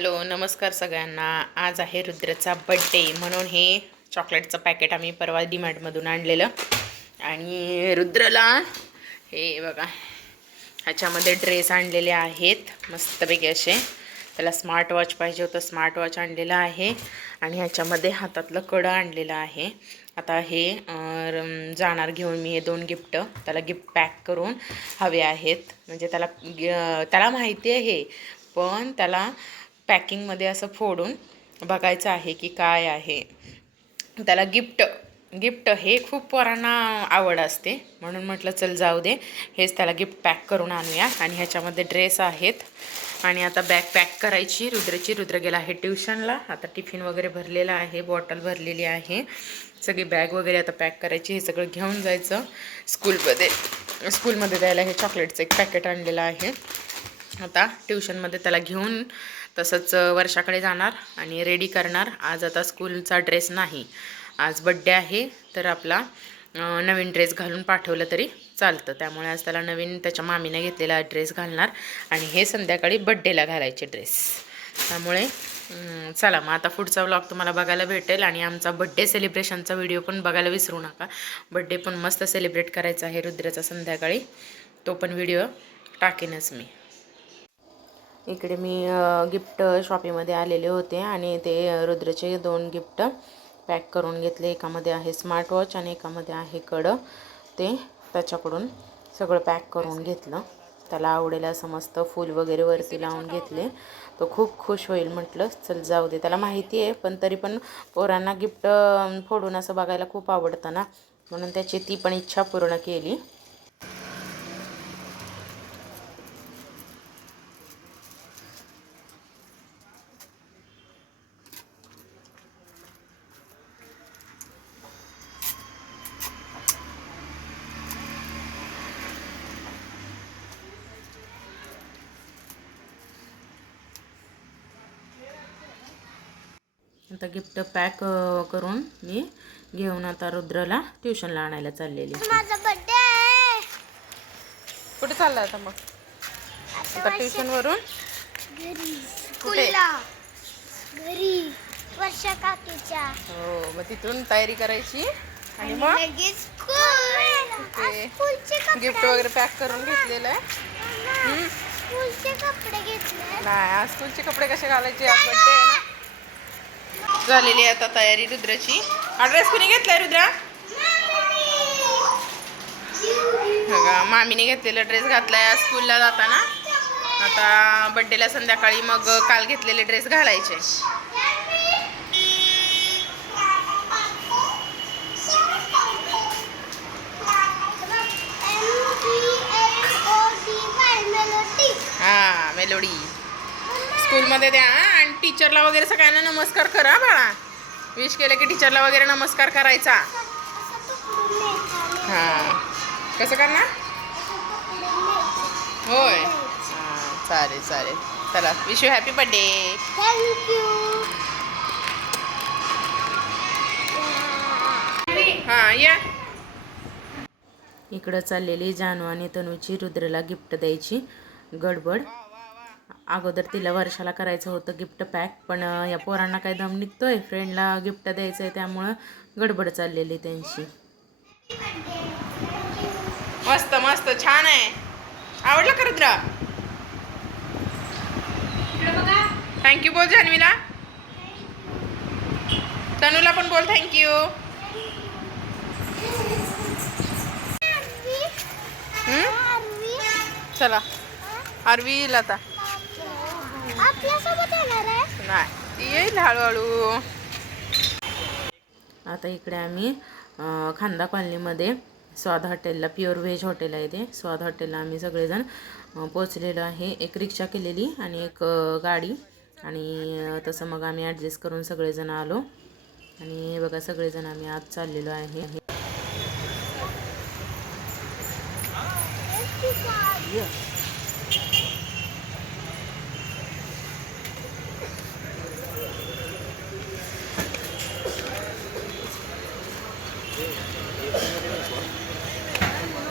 Hello नमस्कार सगळ्यांना. आज आहे रुद्रचा बड्डे म्हणून हे चॉकलेटचं पॅकेट आम्ही परवा डीमार्टमधून आणलेलं. आणि रुद्रला हे बघा ह्याच्यामध्ये ड्रेस आणलेले आहेत मस्तपैकी असे. त्याला स्मार्ट वॉच पाहिजे होतं, स्मार्ट वॉच आणलेलं आहे. आणि ह्याच्यामध्ये हातातलं कडं आणलेलं आहे. आता हे जाणार घेऊन मी हे 2 गिफ्ट. त्याला गिफ्ट पॅक करून हवे आहेत. म्हणजे त्याला माहिती आहे, पण त्याला पॅकिंगमध्ये असं फोडून बघायचं आहे की काय आहे. त्याला गिफ्ट हे खूप पोरांना आवड असते, म्हणून म्हटलं चल जाऊ दे, हेच त्याला गिफ्ट पॅक करून आणूया. आणि ह्याच्यामध्ये ड्रेस आहेत. आणि आता बॅग पॅक करायची रुद्रची. रुद्र गेला आहे ट्युशनला. आता टिफिन वगैरे भरलेला आहे, बॉटल भरलेली आहे, सगळी बॅग वगैरे आता पॅक करायची. हे सगळं घेऊन जायचं स्कूलमध्ये द्यायला. हे चॉकलेटचं एक पॅकेट आणलेलं आहे. आता ट्युशनमध्ये त्याला घेऊन तसंच वर्षाकडे जाणार आणि रेडी करणार. आज आता स्कूलचा ड्रेस नाही, आज बड्डे आहे, तर आपला नवीन ड्रेस घालून पाठवलं तरी चालतं. त्यामुळे आज त्याला नवीन त्याच्या मामीने घेतलेला ड्रेस घालणार आणि हे संध्याकाळी बड्डेला घालायचे ड्रेस. त्यामुळे चला मग आता पुढचा व्लॉग तुम्हाला बघायला भेटेल. आणि आमचा बड्डे सेलिब्रेशनचा व्हिडिओ पण बघायला विसरू नका. बड्डे पण मस्त सेलिब्रेट करायचा आहे रुद्राचा संध्याकाळी. तो पण व्हिडिओ टाकेनच मी. इकडे मी गिफ्ट शॉपीमध्ये आलेले होते आणि ते रुद्रचे 2 गिफ्ट पॅक करून घेतले. एकामध्ये आहे स्मार्ट वॉच आणि एकामध्ये आहे कडं. ते त्याच्याकडून सगळं पॅक करून घेतलं. त्याला आवडेल असं मस्त फूल वगैरे वरती लावून घेतले. तो खूप खुश होईल. म्हटलं चल जाऊ दे. त्याला माहिती आहे, पण तरी पण पोरांना गिफ्ट फोडून असं बघायला खूप आवडतं ना, म्हणून त्याची ती पण इच्छा पूर्ण केली. आता गिफ्ट पॅक करून मी घेऊन आता रुद्रला ट्युशनला आणायला चाललेली. माझा बर्थडे आहे. कुठे चालला आता मग? आता ट्युशनवरून घरी, स्कूलला, घरी वर्षा काकीच्या. हो, मग तिथून तयारी करायची आणि मग लगेच स्कूलचे गिफ्ट वगैरे पॅक करून घेतलेलं आहे. स्कूलचे कपडे घेतले. नाही, आज स्कूलचे कपडे कसे घालायचे? आज बर्थडे आहे ना. झालेली आता तयारी रुद्राची. हा ड्रेस कुणी घेतलाय रुद्रा? बघा मामीने घेतलेला ड्रेस घातलाय आज स्कूलला जाताना. आता बड्डेला संध्याकाळी मग काल घेतलेले ड्रेस घालायचे. हा मेलोडी स्कूलमध्ये द्या. आणि टीचरला वगैरे सगळ्यांना नमस्कार करा बाळा. विश केलं की टीचरला वगैरे नमस्कार करायचा. हां कसं करणार? होय हां चालेल चालेल. चला wish you happy birthday. Thank you. हां या. इकडं चाललेली जानू आणि तनूची रुद्रला गिफ्ट द्यायची गडबड. अगोदर तिला वर्षाला करायचं होतं गिफ्ट पॅक, पण या पोरांना काय दम निघतोय, फ्रेंडला गिफ्ट द्यायचं आहे, त्यामुळं गडबड चाललेली त्यांची. मस्त मस्त छान आहे. आवडलं का रुद्रा? थँक्यू बोल जान्हवीला. तनूला पण बोल थँक्यू. चला आरवी आता आपल्यासोबत येणार आहे? नाही, ती येईल हळूहळू. आता इकडे आम्ही खांदा कॉलनीमध्ये स्वाद हॉटेलला, प्युअर व्हेज हॉटेल आहे ते, स्वाद हॉटेलला आम्ही सगळेजण पोचलेलो आहे. एक रिक्षा केलेली आणि एक गाडी, आणि तसं मग आम्ही ॲडजस्ट करून सगळेजण आलो. आणि बघा सगळेजण आम्ही आज चाललेलो आहे.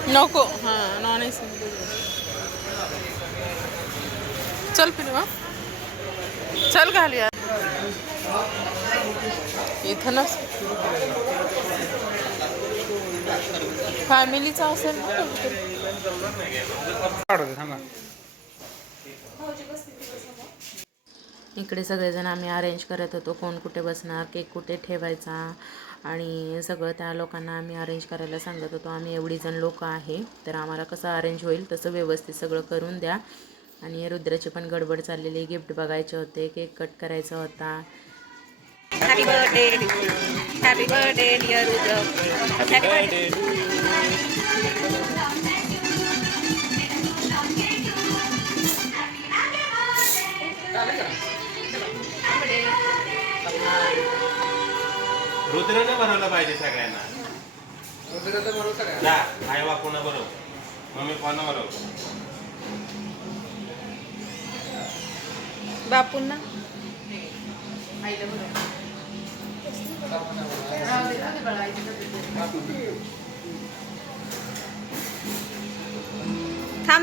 नको हां नॉन एसी चल पिलू. हां चल घालूया इथं नस फॅमिलीचा असेल ना इकडे सगळेजण आम्ही अरेंज करत होतो कोण कुठे बसणार, केक कुठे ठेवायचा आणि सगळं त्या लोकांना आम्ही अरेंज करायला सांगत होतो. आम्ही एवढी जण लोक आहे तर आम्हाला कसं अरेंज होईल तसं व्यवस्थित सगळं करून द्या. आणि रुद्राची पण गडबड चाललेली, गिफ्ट बघायचे होते, केक कट करायचा होता. Happy birthday dear Rudra. Happy birthday. रुद्रानं भरवलं पाहिजे सगळ्यांना. जा आई बापून बरोबर, मम्मी पप्पांना बरोबर. बापूंना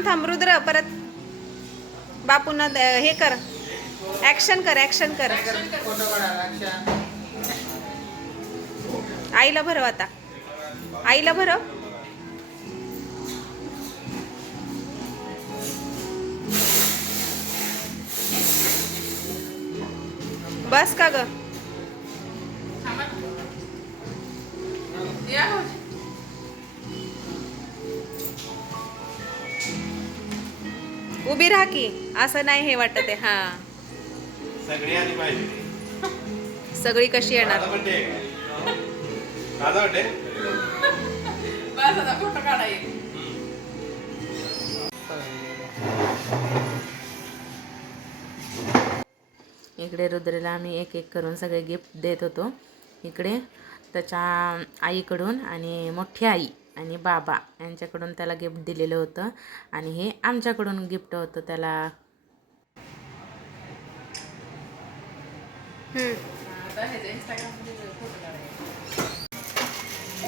थांब रुद्र परत बापूंना हे कर, ऍक्शन कर. आईला भरव आता, आईला भरव. बस का ग. उभी राहा की, असं नाही हे वाटत आहे. हा सगळी आली पाहिजे. सगळी कशी येणार. माझा बर्थडे आहे. माझा बर्थडे फोटो काढा. इकडे रुद्रेला आम्ही एक एक करून सगळे गिफ्ट देत होतो. इकडे त्याच्या आईकडून आणि मोठी आई आणि बाबा यांच्याकडून त्याला गिफ्ट दिलेलं होतं आणि हे आमच्याकडून गिफ्ट होतं त्याला.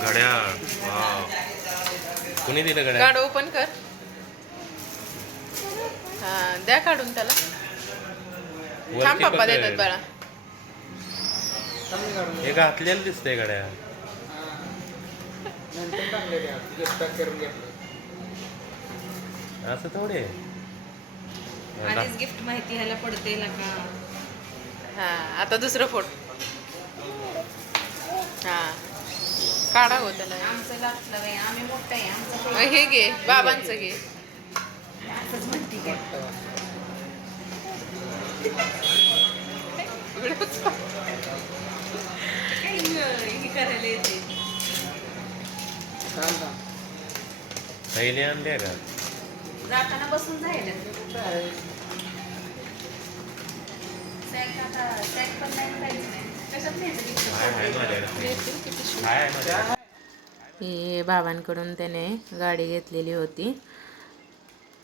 घड्याळ. वाव, कुणी दिलं घड्याळ? कार्ड ओपन कर. हा द्या काढून त्याला. थांब पप्पा देतात बाळा. हे घातलेलं दिसतंय घड्याळ. असं थोडे आधीच गिफ्ट माहिती ह्याला पडते ना का. हा आता दुसरं फोटो. हा काढा हो त्याला. आमचं लागलं बाई, आम्ही मोठं आहे आमचं. हे घे बाबांचं घे. असंच म्हणते काय. हे करायला येते. पहिले आणले का? जाताना बसून जायला. सॅक पण नाही पाहिजे. कशात न्यायचं? ही बाबांकडून त्याने गाडी घेतलेली होती.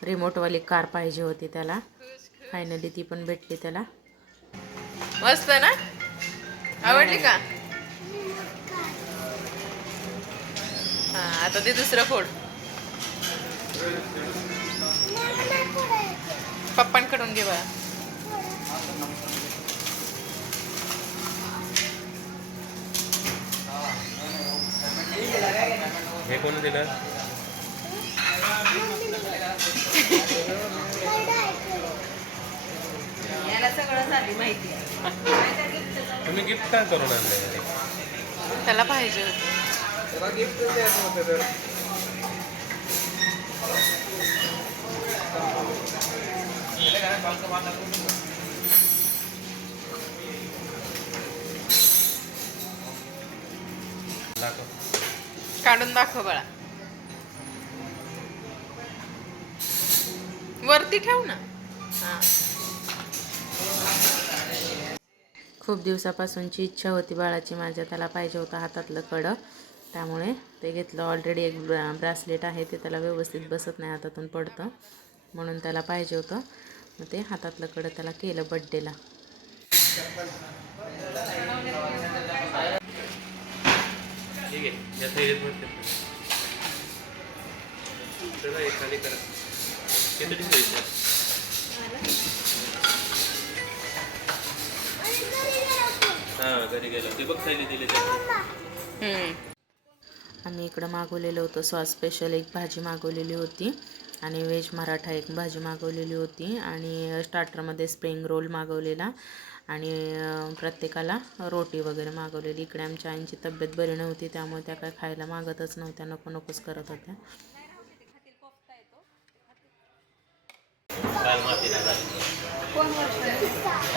रिमोटवाली कार पाहिजे होती त्याला. फायनली ती पण भेटली त्याला. मस्त ना, आवडली का? हा आता ते दुसरं फोड. पप्पांकडून घे बघा. हे कोणी दिलं? याला सगळं झाली माहिती. तुम्ही गिफ्ट काय करून आणले? त्याला पाहिजे होतं. काढून दाखव बाळा. वरती ठेव ना. हा खूप दिवसापासूनची इच्छा होती बाळाची माझ्या. त्याला पाहिजे होतं हातातलं कडं, त्यामुळे ते घेतलं. ऑलरेडी एक ब्रासलेट आहे ते त्याला व्यवस्थित बसत नाही, हातातून पडतं, म्हणून त्याला पाहिजे होतं. मग ते हातातलं कडं त्याला केलं बड्डेला. ठीक आहे, या थैलीत भरते. चला एक खाली करा. किती ठेवायचं? घरी गेलो ते बघ थैली दिली त्याची. आम्ही इकडं मागवलेलं होतं सॉस स्पेशल एक भाजी मागवलेली होती आणि व्हेज मराठा एक भाजी मागवलेली होती आणि स्टार्टरमध्ये स्प्रिंग रोल मागवलेला आणि प्रत्येकाला रोटी वगैरे मागवलेली. इकडे आमच्या आईंची तब्येत बरी नव्हती त्यामुळे त्या काय खायला मागतच नव्हत्या, नको नकोच करत होत्या. काल माती नाही झाली.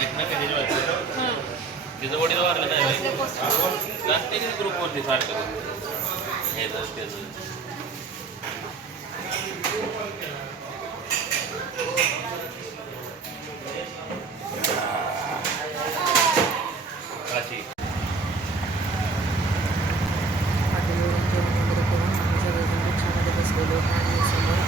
एकमेकांनी जेवायचं. तिचं वडील वारलं नाही लागते की ग्रुपवरती सारखं हे तर त्याचं. काशी हॉटेलवरून जेवण वगैरे करून आम्ही सगळेजण रिक्षामध्ये बसलेलो होतो आणि समोर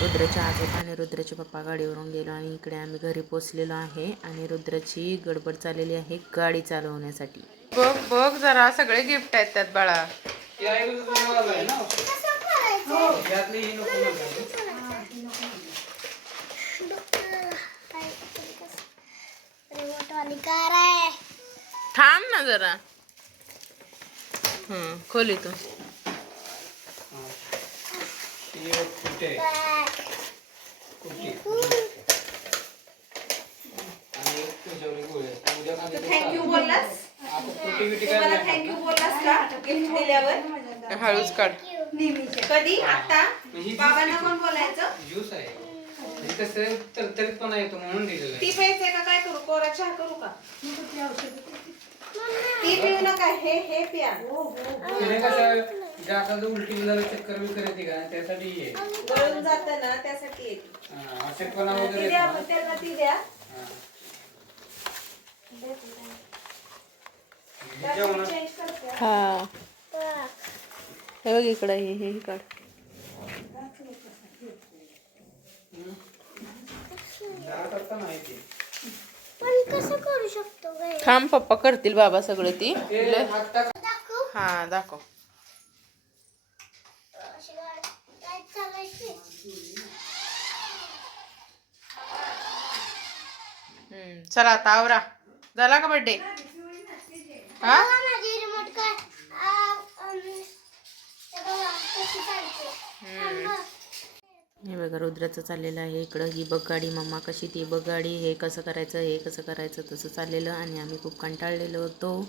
रुद्रचे आजोबा आणि रुद्रचे पप्पा गाडीवरून गेलो आणि इकडे आम्ही घरी पोचलेलो आहे आणि रुद्राची गडबड चाललेली आहे गाडी चालवण्यासाठी. बघ बघ जरा सगळे गिफ्ट आहेत त्यात बाळा. कार आहे. थांब ना जरा. खोली तू. थँक्यू बोललास, तुम्हाला थँक्यू बोललास का गिफ्ट दिल्यावर? हळूच काढ. कधी? आता बाबांना कोण बोलायचं? ज्यूस आहे हे कसं तरतरीतपणा येतो म्हणून दिलेलं आहे. ती प्यायचंय का काय करू? कोरा चहा करू का? ती पिऊ नका, हे प्या. तिने कसं जास्त उलटी झालं चक्कर बिक्कर येते का त्यासाठी ये गळून जात ना त्यासाठी येते. अशक्तपणा ती वगैरे द्या, येतो ना. त्यांना ती द्या. चेंज करते. हा हे बघ इकडं हे काढ. जात असताना आहे ते. पण कसं करू शकतो गे? थांब पप्पा करतील बाबा सगळे ती. ते हात टाक. दाखव. हा दाखव. अशी काय चालायची? चला आता आवरा. झाला का बर्थडे? हा बघा माझी रिमोट काय ते बघा कशी चालते. हे बघा रुद्राचं चाललेलं आहे इकडं. ही बघ गाडी मम्मा कशी, ती बघ गाडी, हे कसं करायचं, हे कसं करायचं, तसं चाललेलं आणि आम्ही खूप कंटाळलेलो होतो.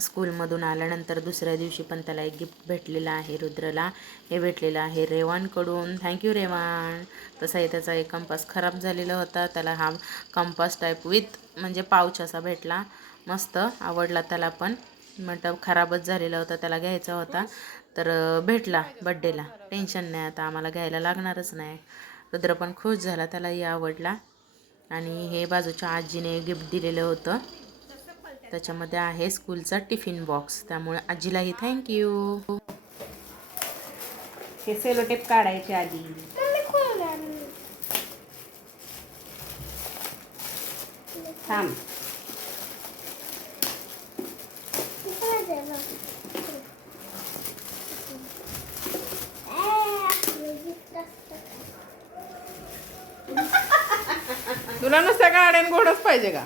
स्कूलमधून आल्यानंतर दुसऱ्या दिवशी पण त्याला एक गिफ्ट भेटलेलं आहे रुद्रला. हे भेटलेलं आहे रेवानकडून. थँक्यू रेवान. तसा आहे त्याचा एक कंपास खराब झालेला होता, त्याला हा कंपास टाईप विथ म्हणजे पाऊच असा भेटला. मस्त आवडला त्याला पण. मतलब खराबच झालेला होता, त्याला घ्यायचा होता तर भेटला बड्डेला. टेन्शन नाही, आता आम्हाला घ्यायला लागणारच नाही. रुद्र पण खुश झाला, त्यालाही आवडला. आणि हे बाजूच्या आजीने गिफ्ट दिलेलं होतं, त्याच्यामध्ये आहे स्कूलचा टिफिन बॉक्स, त्यामुळे आजीलाही थँक्यू. हे सेलो टेप काढायचे आधी. थांब. तुला नुसत्या गाड्यान गोडच पाहिजे का?